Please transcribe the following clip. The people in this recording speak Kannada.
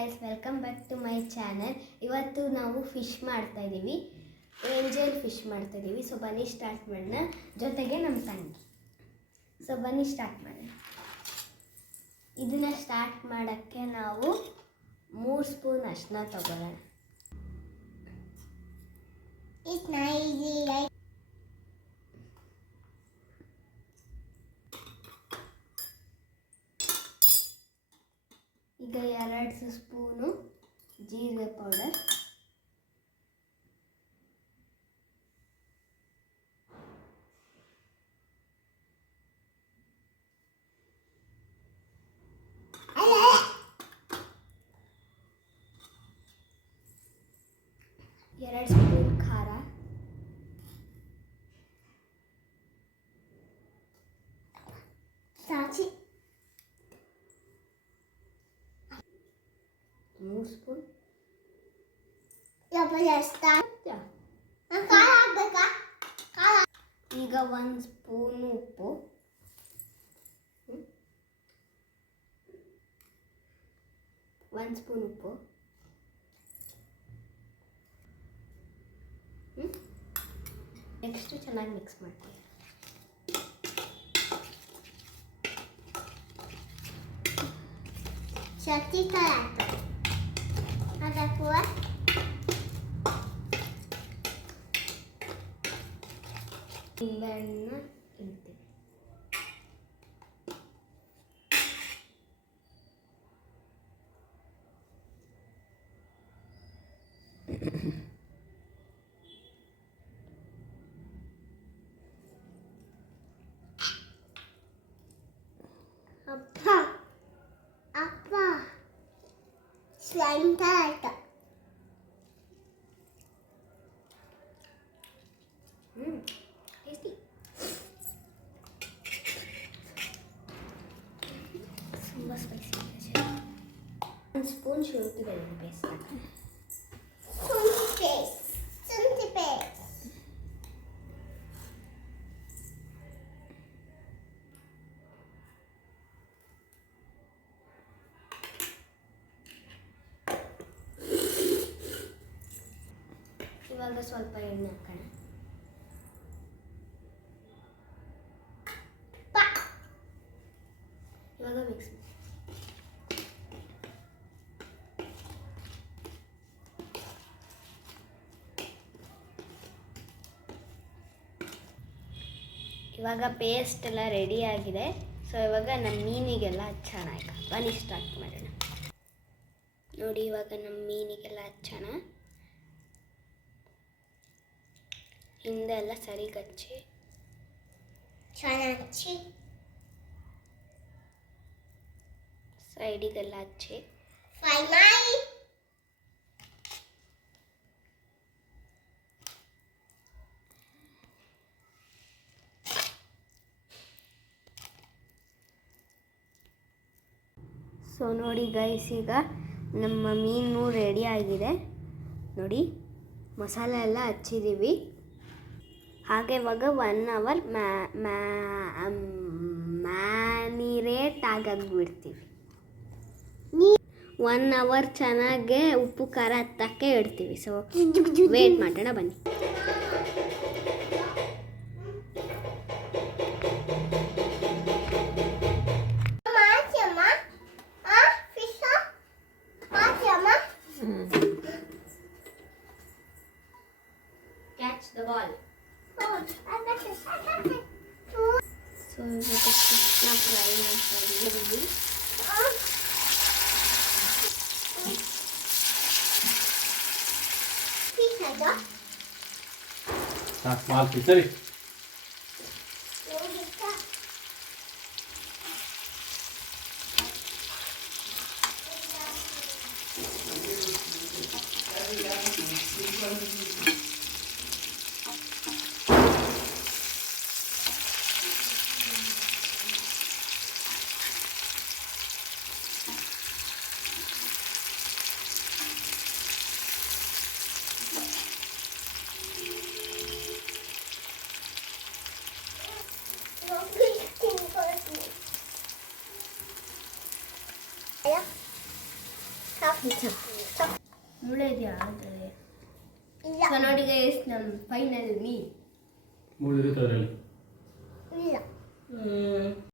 Guys, welcome back to my channel. ಇವತ್ತು ನಾವು ಫಿಶ್ ಮಾಡ್ತಾ ಇದ್ದೀವಿ, ಏಂಜಲ್ ಫಿಶ್ ಮಾಡ್ತಾ ಇದ್ದೀವಿ. ಸೊ ಬನ್ನಿ ಸ್ಟಾರ್ಟ್ ಮಾಡೋಣ, ಜೊತೆಗೆ ನಮ್ಮ ತಂಗಿ. ಸೊ ಬನ್ನಿ ಸ್ಟಾರ್ಟ್ ಮಾಡೋಣ. ಇದನ್ನು ಸ್ಟಾರ್ಟ್ ಮಾಡೋಕ್ಕೆ ನಾವು 3 ಸ್ಪೂನ್ ಅರಿಶಿನ ತಗೊಳ್ಳೋಣ. ಈಗ 2 ಸ್ಪೂನು ಜೀರಿಗೆ ಪೌಡರ್, ಎರಡು ಸ್ಪೂನ್ ಖಾರ, ಸಾಚಿ 3 ಸ್ಪೂನ್ ಈಗ 1 ಸ್ಪೂನ್ ಉಪ್ಪು, 1 ಸ್ಪೂನ್ ಉಪ್ಪು, ನೆಕ್ಸ್ಟ್ ಚೆನ್ನಾಗಿ ಮಿಕ್ಸ್ ಮಾಡ್ತೀವಿ. ನಿಂಬೆಹಣ್ಣು ಇಡ್ತೀವಿ. ಅಪ್ಪ ಅಪ್ಪ ಸ್ಲೈಮ್ ಆಯ್ತ. ಟೇಸ್ಟಿ. ತುಂಬ ಸ್ಪೈಸಿ. 1 ಸ್ಪೂನ್ ಶುಂಠಿ ಬೆಳ್ಳುಳ್ಳಿ ಪೇಸ್ಟ್ ಹಾಕೋಣ. ಶುಂಠಿ ಪೇಸ್ಟ್ ಇವಾಗ ಸ್ವಲ್ಪ ಎಣ್ಣೆ ಹಾಕೋಣ. ಇವಾಗ ಮಿಕ್ಸ್. ಇವಾಗ ಪೇಸ್ಟ್ ಎಲ್ಲ ರೆಡಿ ಆಗಿದೆ. ಸೊ ಇವಾಗ ನಮ್ಮ ಮೀನಿಗೆಲ್ಲ ಹಚ್ಚೋಣ. ಈಗ ಬನ್ನಿ ಸ್ಟಾರ್ಟ್ ಮಾಡೋಣ. ನೋಡಿ, ಇವಾಗ ನಮ್ಮ ಮೀನಿಗೆಲ್ಲ ಹಚ್ಚೋಣ. ಹಿಂದೆ ಎಲ್ಲ ಸರಿಗೆ ಹಚ್ಚಿ ಚೆನ್ನಾಗಿ ಹಚ್ಚಿ, ಸೈಡಿಗೆಲ್ಲ ಹಚ್ಚಿ ಫ್ರೈ ಮಾಡಿ. ಸೊ ನೋಡಿ ಗೈಸ್, ಈಗ ನಮ್ಮ ಮೀನು ರೆಡಿ ಆಗಿದೆ. ನೋಡಿ, ಮಸಾಲೆ ಎಲ್ಲ ಹಚ್ಚಿದ್ದೀವಿ. ಹಾಗೆ ಇವಾಗ 1 ಅವರ್ ಮ್ಯಾನಿರೇಟ್ ಬಿಡ್ತೀವಿ. 1 ಅವರ್ ಚೆನ್ನಾಗೆ ಉಪ್ಪು ಖಾರ ಹತ್ತಕ್ಕೆ ಇಡ್ತೀವಿ. ಸೊ ವೇಟ್ ಮಾಡೋಣ, ಬನ್ನಿ. Catch the ball. ಸೊ ಇವಾಗ ಫಿಶ್ನ ಫ್ರೈ ಮಾಡ್ತಾ ಇದ್ದೀವಿ. ಸರಿ, ಮುಳ್ಳು ಇದೆಯಾ ಆದರೆ ಸೊ ನೋಡಿ ಗೈಸ್ ನಮ್ಮ ಫೈನಲ್ ಮೀ ಮುಳ್ಳು ಇರುತ್ತೆ ಅದರಲ್ಲಿ